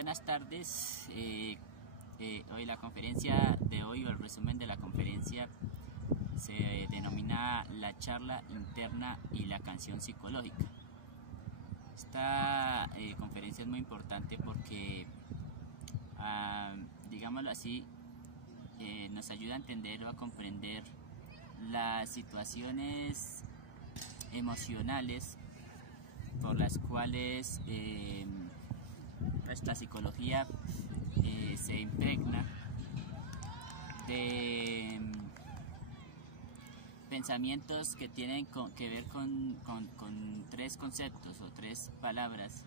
Buenas tardes. Hoy la conferencia de hoy, o el resumen de la conferencia, se denomina La charla interna y la canción psicológica. Esta conferencia es muy importante porque, digámoslo así, nos ayuda a entender o a comprender las situaciones emocionales por las cuales nuestra psicología se impregna de pensamientos que tienen que ver con tres conceptos o tres palabras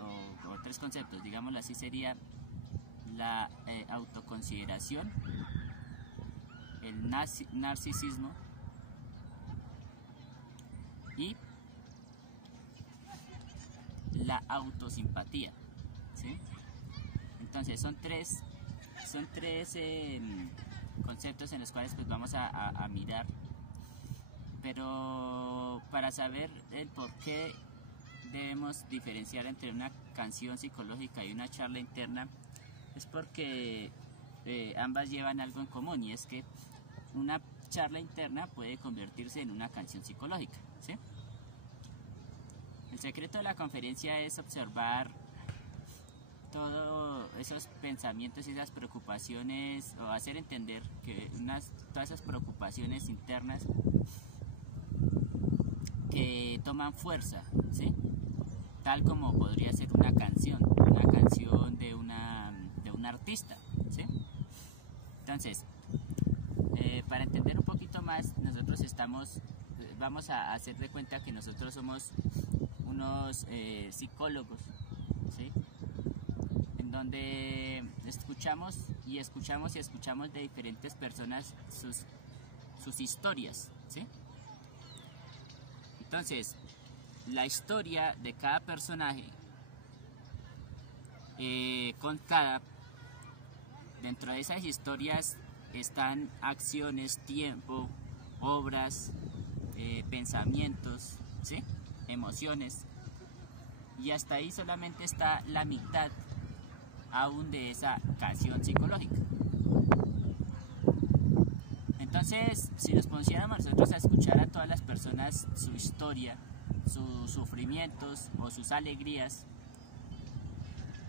o tres conceptos, digámoslo así. Sería la autoconsideración, el narcisismo y la autosimpatía, ¿sí? Entonces son tres conceptos en los cuales pues vamos a mirar, pero para saber el por qué debemos diferenciar entre una canción psicológica y una charla interna, es porque ambas llevan algo en común, y es que una charla interna puede convertirse en una canción psicológica, ¿sí? El secreto de la conferencia es observar todos esos pensamientos y esas preocupaciones, o hacer entender que todas esas preocupaciones internas que toman fuerza, ¿sí? Tal como podría ser una canción de un artista, ¿sí? Entonces, para entender un poquito más, nosotros vamos a hacer de cuenta que nosotros somos unos psicólogos, ¿sí? En donde escuchamos de diferentes personas sus historias, ¿sí? Entonces, la historia de cada personaje dentro de esas historias están acciones, tiempo, obras, pensamientos, ¿sí? Emociones, y hasta ahí solamente está la mitad aún de esa canción psicológica. Entonces, si nos pusiéramos nosotros a escuchar a todas las personas su historia, sus sufrimientos o sus alegrías,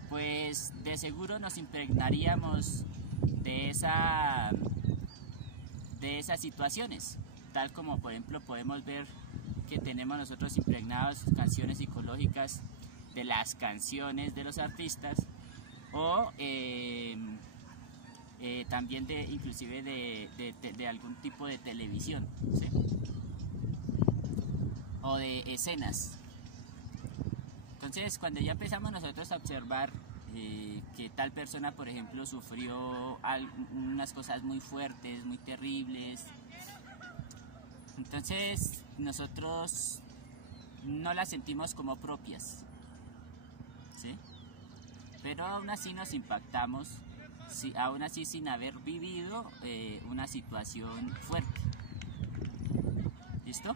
pues de seguro nos impregnaríamos de esas situaciones, tal como por ejemplo podemos ver que tenemos nosotros impregnados canciones psicológicas de las canciones de los artistas, o también inclusive de algún tipo de televisión, ¿sí? O de escenas. Entonces, cuando ya empezamos nosotros a observar que tal persona, por ejemplo, sufrió unas cosas muy fuertes, muy terribles, entonces nosotros no las sentimos como propias, ¿sí? Pero aún así nos impactamos, aún así sin haber vivido una situación fuerte. ¿Listo?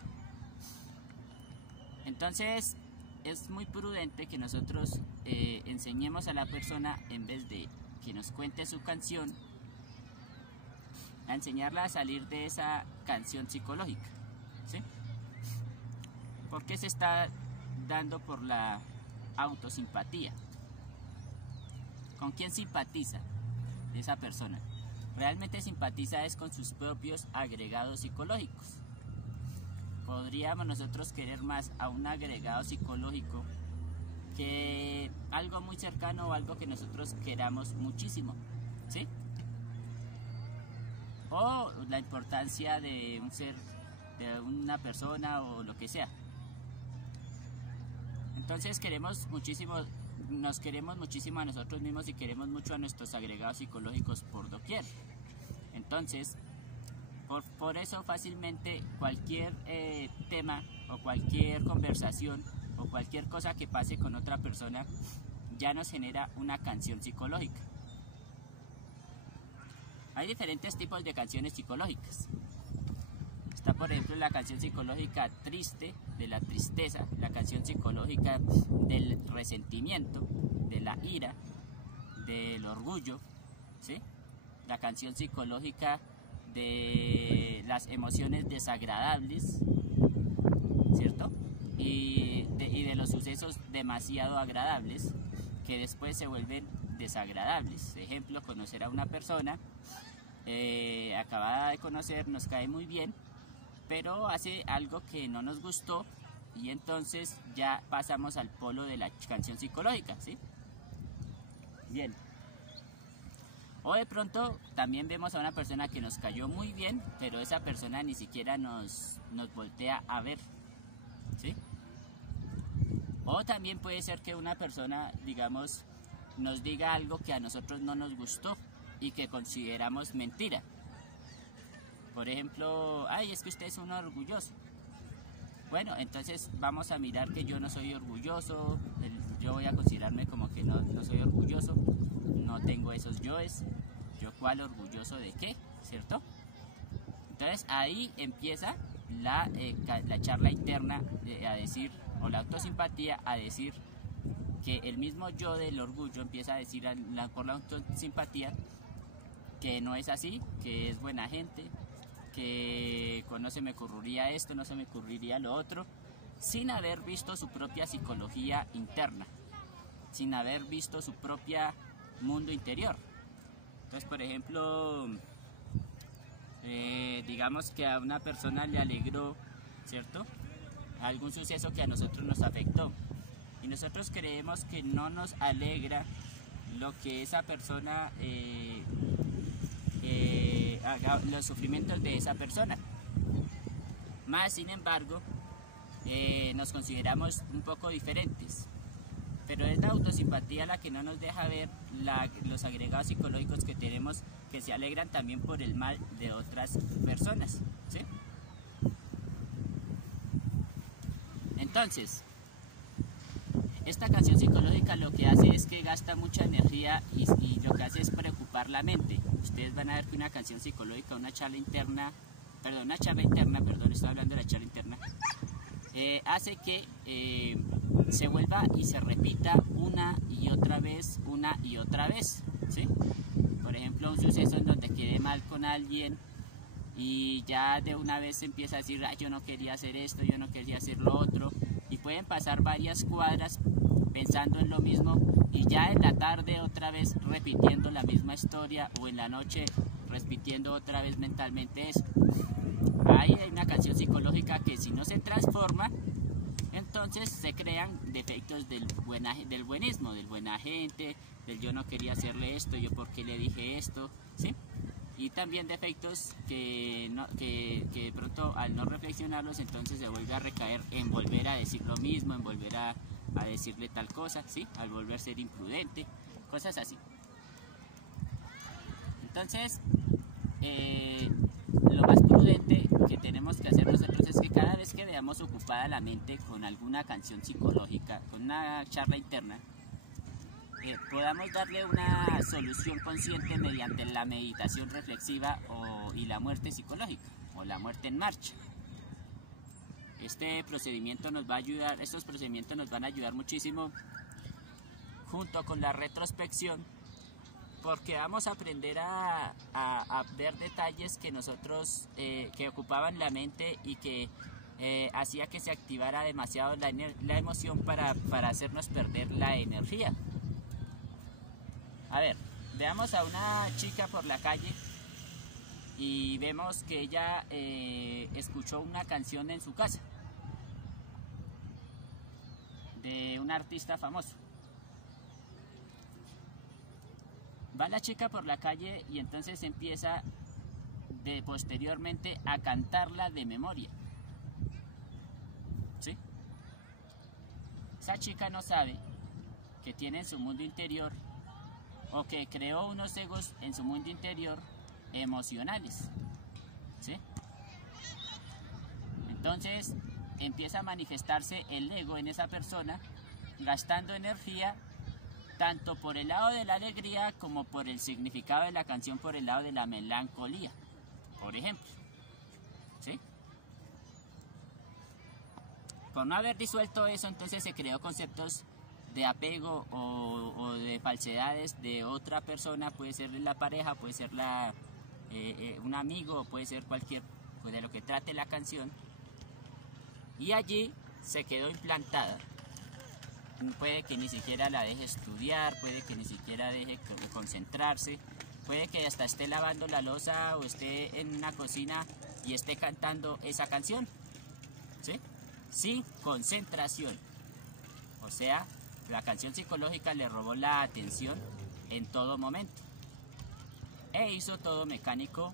Entonces es muy prudente que nosotros enseñemos a la persona, en vez de que nos cuente su canción, a enseñarla a salir de esa canción psicológica, ¿sí? ¿Por qué se está dando por la autosimpatía? ¿Con quién simpatiza esa persona? Realmente simpatiza es con sus propios agregados psicológicos. Podríamos nosotros querer más a un agregado psicológico que algo muy cercano o algo que nosotros queramos muchísimo, ¿sí? O la importancia de un ser, de una persona o lo que sea. Entonces nos queremos muchísimo a nosotros mismos y queremos mucho a nuestros agregados psicológicos por doquier. Entonces, por eso fácilmente cualquier tema o cualquier conversación o cualquier cosa que pase con otra persona ya nos genera una canción psicológica. Hay diferentes tipos de canciones psicológicas. Está, por ejemplo, la canción psicológica triste, de la tristeza, la canción psicológica del resentimiento, de la ira, del orgullo, ¿sí? La canción psicológica de las emociones desagradables, ¿cierto? Y de los sucesos demasiado agradables que después se vuelven desagradables. Ejemplo, conocer a una persona acabada de conocer, nos cae muy bien, pero hace algo que no nos gustó y entonces ya pasamos al polo de la canción psicológica, ¿sí? Bien. O de pronto también vemos a una persona que nos cayó muy bien, pero esa persona ni siquiera nos voltea a ver, ¿sí? O también puede ser que una persona, digamos, nos diga algo que a nosotros no nos gustó y que consideramos mentira. Por ejemplo, ay, es que usted es un orgulloso. Bueno, entonces vamos a mirar que yo no soy orgulloso, yo voy a considerarme como que no soy orgulloso, no tengo esos yoes, yo cuál orgulloso de qué, ¿cierto? Entonces ahí empieza la charla interna a decir, o la autosimpatía a decir que el mismo yo del orgullo empieza a decir por la autosimpatía que no es así, que es buena gente, que no se me ocurriría esto, no se me ocurriría lo otro, sin haber visto su propia psicología interna, sin haber visto su propia mundo interior. Entonces, por ejemplo, digamos que a una persona le alegró, ¿cierto?, algún suceso que a nosotros nos afectó, y nosotros creemos que no nos alegra lo que esa persona los sufrimientos de esa persona. Más sin embargo, nos consideramos un poco diferentes, pero es la autosimpatía la que no nos deja ver los agregados psicológicos que tenemos, que se alegran también por el mal de otras personas, ¿sí? Entonces, esta canción psicológica lo que hace es que gasta mucha energía y lo que hace es preocupar la mente. Ustedes van a ver que una canción psicológica, una charla interna, estoy hablando de la charla interna, hace que se vuelva y se repita una y otra vez, ¿sí? Por ejemplo, un suceso en donde quede mal con alguien y ya de una vez se empieza a decir, yo no quería hacer esto, yo no quería hacer lo otro, y pueden pasar varias cuadras pensando en lo mismo y ya en la tarde otra vez repitiendo la misma historia, o en la noche repitiendo otra vez mentalmente eso. Ahí hay una canción psicológica que si no se transforma, entonces se crean defectos del buenismo, del buena gente, del yo no quería hacerle esto, yo por qué le dije esto, ¿sí? Y también defectos que de pronto al no reflexionarlos entonces se vuelve a recaer en volver a decir lo mismo, en volver a decirle tal cosa, ¿sí? Al volver a ser imprudente, cosas así. Entonces, lo más prudente que tenemos que hacer nosotros es que cada vez que veamos ocupada la mente con alguna canción psicológica, con una charla interna, podamos darle una solución consciente mediante la meditación reflexiva y la muerte psicológica, o la muerte en marcha. Este procedimiento nos va a ayudar, estos procedimientos nos van a ayudar muchísimo junto con la retrospección, porque vamos a aprender a ver detalles que nosotros, que ocupaban la mente y que hacía que se activara demasiado la emoción para hacernos perder la energía. A ver, veamos a una chica por la calle y vemos que ella escuchó una canción en su casa de un artista famoso. Va la chica por la calle y entonces empieza posteriormente a cantarla de memoria, ¿sí? Esa chica no sabe que tiene en su mundo interior, o que creó unos egos en su mundo interior emocionales, ¿sí? Entonces empieza a manifestarse el ego en esa persona, gastando energía tanto por el lado de la alegría como por el significado de la canción, por el lado de la melancolía, por ejemplo, ¿sí? Por no haber disuelto eso, entonces se creó conceptos de apego o de falsedades de otra persona, puede ser la pareja, puede ser un amigo, puede ser cualquier, pues de lo que trate la canción, y allí se quedó implantada. Puede que ni siquiera la deje estudiar, puede que ni siquiera deje concentrarse, puede que hasta esté lavando la loza o esté en una cocina y esté cantando esa canción, ¿sí? Sin concentración. O sea, la canción psicológica le robó la atención en todo momento e hizo todo mecánico,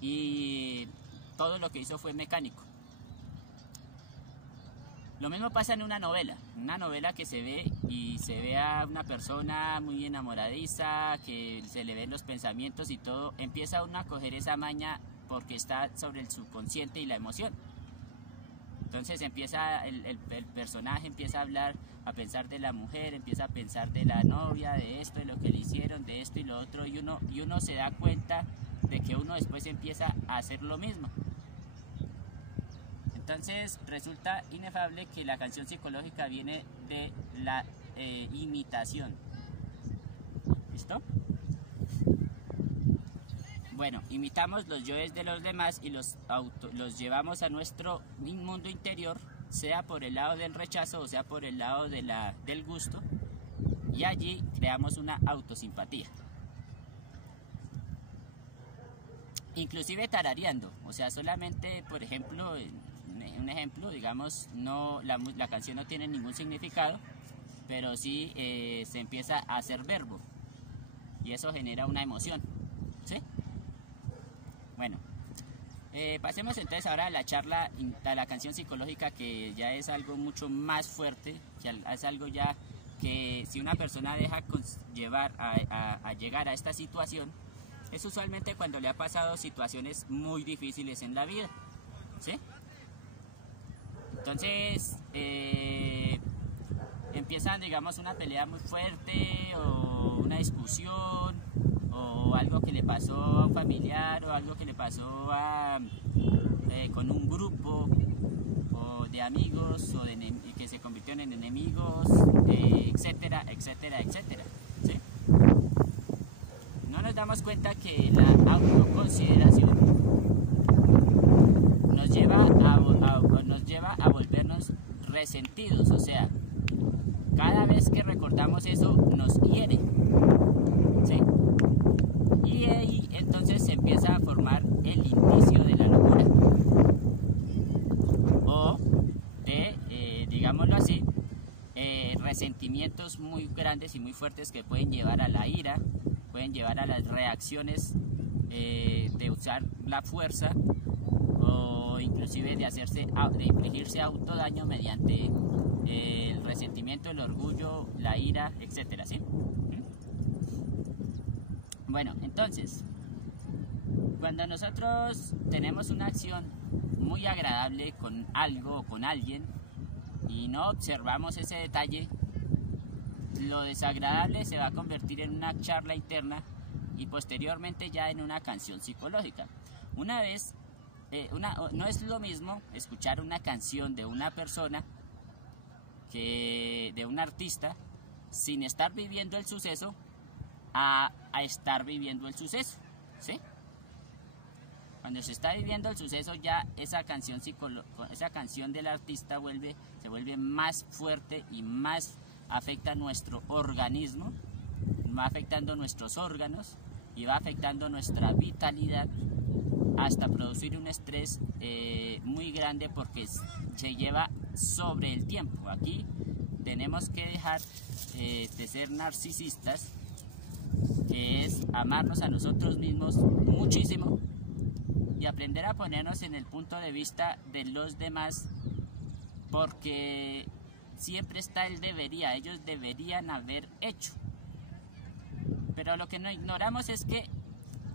y todo lo que hizo fue mecánico. Lo mismo pasa en una novela que se ve a una persona muy enamoradiza, que se le ven los pensamientos y todo, empieza uno a coger esa maña porque está sobre el subconsciente y la emoción. Entonces empieza el personaje empieza a hablar, a pensar de la mujer, empieza a pensar de la novia, de esto, de lo que le hicieron, de esto y lo otro, y uno se da cuenta de que uno después empieza a hacer lo mismo. Entonces resulta inefable que la canción psicológica viene de la imitación. ¿Listo? Bueno, imitamos los yoes de los demás y los llevamos a nuestro mundo interior, sea por el lado del rechazo o sea por el lado del gusto, y allí creamos una autosimpatía. Inclusive tarareando, o sea, solamente, por ejemplo, un ejemplo, digamos, la canción no tiene ningún significado, pero sí se empieza a hacer verbo, y eso genera una emoción, ¿sí? Bueno, pasemos entonces ahora a la charla, a la canción psicológica, que ya es algo mucho más fuerte, que es algo ya que si una persona deja llevar a llegar a esta situación, es usualmente cuando le ha pasado situaciones muy difíciles en la vida, ¿sí? Entonces, empiezan, digamos, una pelea muy fuerte o una discusión o algo que le pasó a un familiar o algo que le pasó con un grupo o de amigos o que se convirtieron en enemigos, etcétera, etcétera, etcétera, ¿sí? No nos damos cuenta que la autoconsideración nos lleva a volvernos resentidos, o sea, cada vez que recordamos eso nos hiere, ¿sí? Y ahí entonces se empieza a formar el indicio de la locura o de, digámoslo así, resentimientos muy grandes y muy fuertes que pueden llevar a la ira, pueden llevar a las reacciones de usar la fuerza o inclusive de infligirse autodaño mediante el resentimiento, el orgullo, la ira, etcétera, ¿sí? Bueno, entonces, cuando nosotros tenemos una acción muy agradable con algo o con alguien y no observamos ese detalle, lo desagradable se va a convertir en una charla interna y posteriormente ya en una canción psicológica. Una vez, no es lo mismo escuchar una canción de una persona que de un artista sin estar viviendo el suceso a estar viviendo el suceso, ¿sí? Cuando se está viviendo el suceso ya esa canción del artista se vuelve más fuerte y más afecta a nuestro organismo, va afectando nuestros órganos y va afectando nuestra vitalidad hasta producir un estrés muy grande porque se lleva sobre el tiempo. Aquí tenemos que dejar de ser narcisistas, que es amarnos a nosotros mismos muchísimo y aprender a ponernos en el punto de vista de los demás, porque siempre está el debería, ellos deberían haber hecho. Pero lo que no ignoramos es que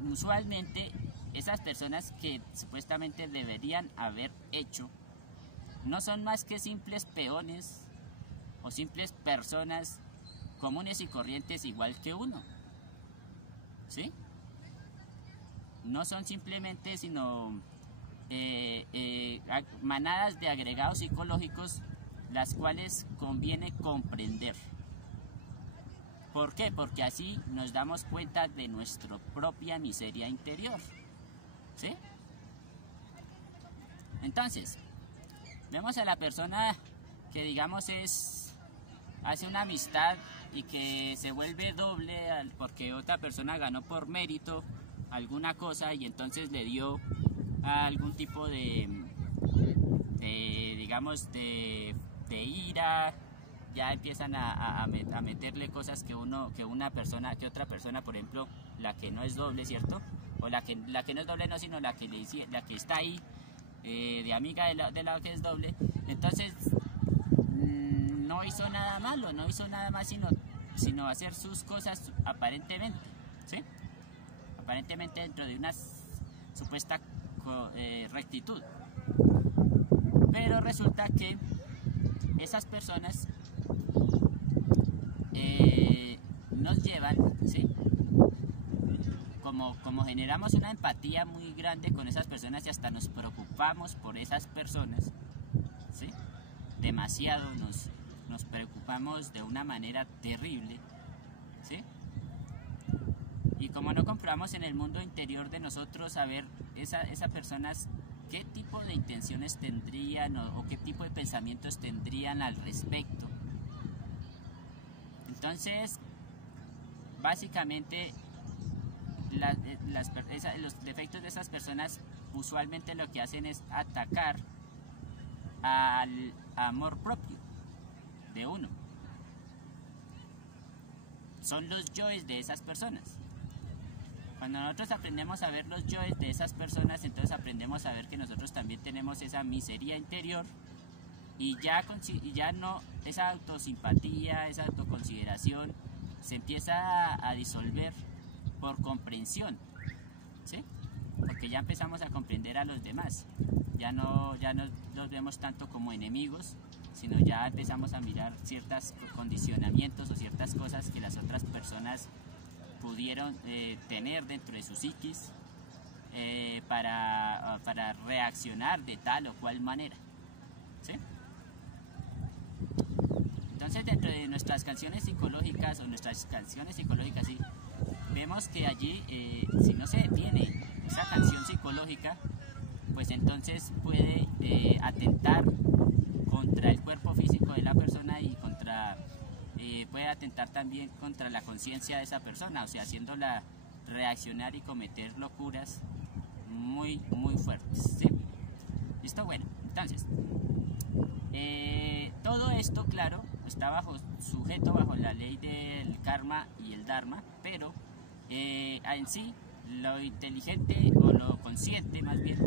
usualmente esas personas que supuestamente deberían haber hecho no son más que simples peones o simples personas comunes y corrientes igual que uno, ¿sí? No son simplemente sino manadas de agregados psicológicos las cuales conviene comprender. ¿Por qué? Porque así nos damos cuenta de nuestra propia miseria interior, ¿sí? Entonces, vemos a la persona que, digamos, hace una amistad y que se vuelve doble porque otra persona ganó por mérito alguna cosa y entonces le dio algún tipo digamos, de ira. Ya empiezan a meterle cosas que otra persona, por ejemplo, la que no es doble, ¿cierto? O la que no es doble, no, sino la que está ahí, de amiga de la que es doble. Entonces, no hizo nada malo, no hizo nada más sino hacer sus cosas aparentemente, ¿sí? Aparentemente dentro de una supuesta rectitud. Pero resulta que esas personas nos llevan, ¿sí? Como generamos una empatía muy grande con esas personas y hasta nos preocupamos por esas personas, ¿sí? Demasiado nos preocupamos de una manera terrible, ¿sí? Y como no comprobamos en el mundo interior de nosotros a ver esas personas qué tipo de intenciones tendrían o qué tipo de pensamientos tendrían al respecto. Entonces, básicamente, los defectos de esas personas usualmente lo que hacen es atacar al amor propio de uno. Son los yoes de esas personas. Cuando nosotros aprendemos a ver los yoes de esas personas, entonces aprendemos a ver que nosotros también tenemos esa miseria interior y ya no, esa autosimpatía, esa autoconsideración se empieza a disolver por comprensión, ¿sí? Porque ya empezamos a comprender a los demás, ya no los vemos tanto como enemigos, sino ya empezamos a mirar ciertos condicionamientos o ciertas cosas que las otras personas pudieron tener dentro de su psiquis para reaccionar de tal o cual manera, ¿sí? Entonces, dentro de nuestras canciones psicológicas sí, vemos que allí, si no se detiene esa canción psicológica, pues entonces puede atentar contra el cuerpo físico de la persona y puede atentar también contra la conciencia de esa persona, o sea, haciéndola reaccionar y cometer locuras muy, muy fuertes, ¿sí? ¿Listo? Bueno, entonces, todo esto, claro, está sujeto bajo la ley del karma y el dharma, pero en sí, lo inteligente o lo consciente más bien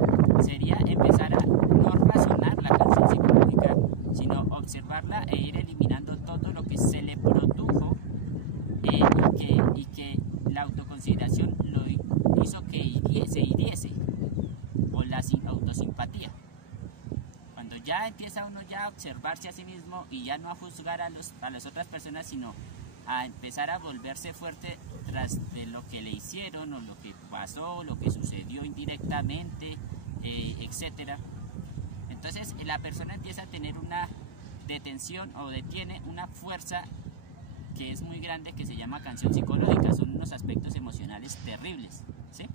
sería empezar a no razonar la canción psicológica, sino observarla e ir eliminando todo lo que se le produjo y que la autoconsideración lo hizo que se hiriese, o la autosimpatía. Cuando ya empieza uno ya a observarse a sí mismo y ya no a juzgar a las otras personas, sino a empezar a volverse fuerte tras de lo que le hicieron o lo que pasó, lo que sucedió indirectamente, etcétera. Entonces la persona empieza a tener una detención o detiene una fuerza que es muy grande, que se llama canción psicológica. Son unos aspectos emocionales terribles, ¿sí?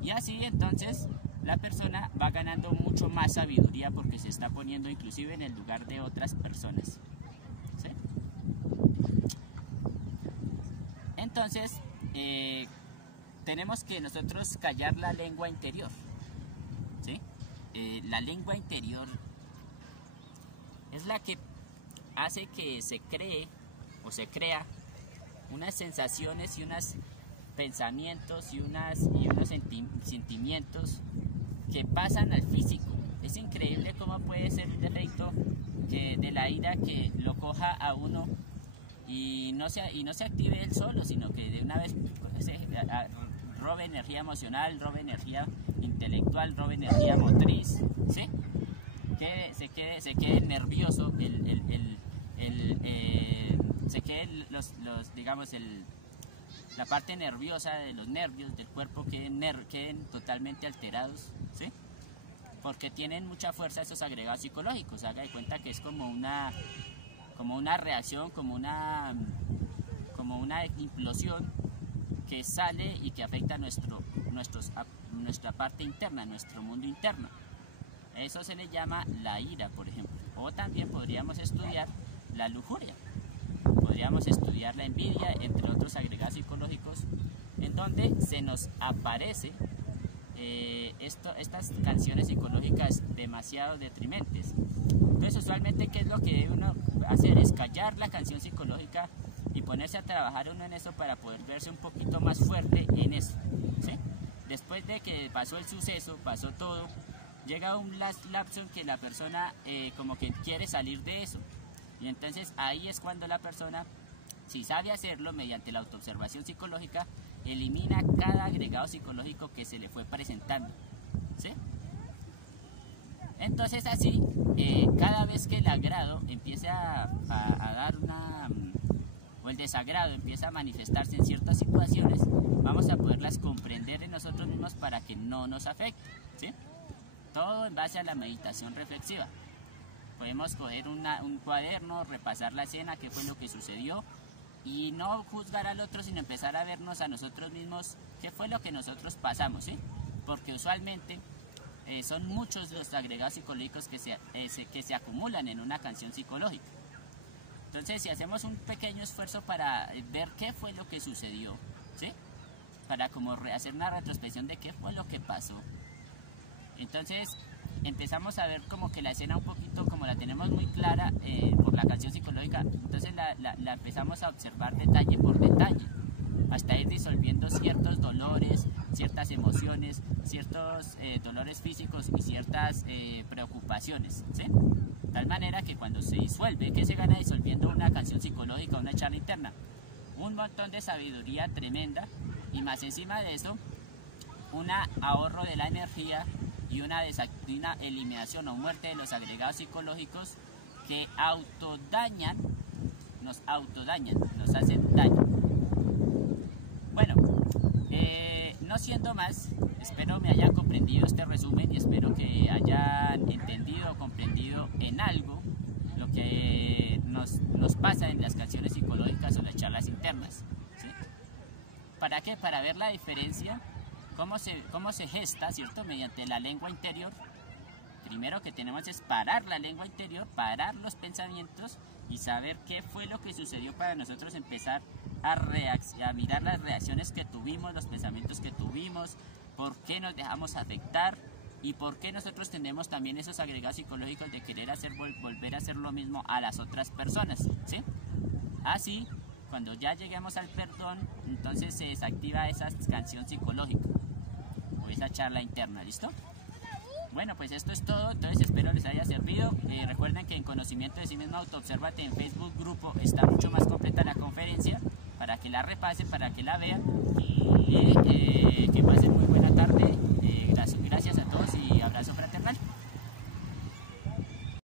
Y así entonces la persona va ganando mucho más sabiduría porque se está poniendo inclusive en el lugar de otras personas, ¿sí? Entonces tenemos que nosotros callar la lengua interior, ¿sí? La lengua interior es la que hace que se cree o se crea unas sensaciones y unos pensamientos y unos sentimientos que pasan al físico. Es increíble cómo puede ser el efecto de la ira que lo coja a uno y no se active él solo, sino que de una vez robe energía emocional, robe energía intelectual, robe energía motriz, ¿sí? Se quede nervioso, se quede digamos, la parte nerviosa de los nervios del cuerpo queden totalmente alterados, ¿sí? porque tienen mucha fuerza esos agregados psicológicos. Haga de cuenta que es como una reacción, como una implosión que sale y que afecta nuestra parte interna, nuestro mundo interno. Eso se le llama la ira, por ejemplo. O también podríamos estudiar la lujuria, podríamos estudiar la envidia, entre otros agregados psicológicos, en donde se nos aparece estas canciones psicológicas demasiado detrimentes. Entonces, usualmente, ¿qué es lo que debe uno hacer? Es callar la canción psicológica y ponerse a trabajar uno en eso para poder verse un poquito más fuerte en eso, ¿sí? Después de que pasó el suceso, pasó todo, llega un lapso en que la persona como que quiere salir de eso. Y entonces ahí es cuando la persona, si sabe hacerlo mediante la autoobservación psicológica, elimina cada agregado psicológico que se le fue presentando, ¿sí? Entonces así, cada vez que el agrado empieza a dar o el desagrado empieza a manifestarse en ciertas situaciones, vamos a poderlas comprender en nosotros mismos para que no nos afecte, ¿sí? Todo en base a la meditación reflexiva. Podemos coger un cuaderno, repasar la escena, qué fue lo que sucedió, y no juzgar al otro, sino empezar a vernos a nosotros mismos qué fue lo que nosotros pasamos, ¿sí? Porque usualmente son muchos los agregados psicológicos que se acumulan en una canción psicológica. Entonces, si hacemos un pequeño esfuerzo para ver qué fue lo que sucedió, ¿sí? Para como hacer una retrospección de qué fue lo que pasó, entonces empezamos a ver como que la escena un poquito, como la tenemos muy clara por la canción psicológica, entonces la empezamos a observar detalle por detalle, hasta ir disolviendo ciertos dolores, ciertas emociones, ciertos dolores físicos y ciertas preocupaciones, ¿sí? De tal manera que cuando se disuelve, ¿qué se gana disolviendo una canción psicológica, una charla interna? Un montón de sabiduría tremenda, y más encima de eso, un ahorro de la energía y una eliminación o muerte de los agregados psicológicos que nos hacen daño. Bueno, no siendo más, espero me hayan comprendido este resumen y espero que hayan entendido o comprendido en algo lo que nos pasa en las canciones psicológicas o las charlas internas, ¿sí? ¿Para qué? Para ver la diferencia, cómo se gesta, ¿cierto? Mediante la lengua interior. Primero que tenemos es parar la lengua interior, parar los pensamientos y saber qué fue lo que sucedió para nosotros empezar a mirar las reacciones que tuvimos, los pensamientos que tuvimos, por qué nos dejamos afectar y por qué nosotros tenemos también esos agregados psicológicos de querer volver a hacer lo mismo a las otras personas, ¿sí? Así, cuando ya lleguemos al perdón, entonces se desactiva esa canción psicológica o esa charla interna, ¿listo? Bueno, pues esto es todo, entonces espero les haya servido. Recuerden que en Conocimiento de Sí Mismo Autoobsérvate en Facebook grupo está mucho más completa la conferencia, para que la repasen, para que la vean.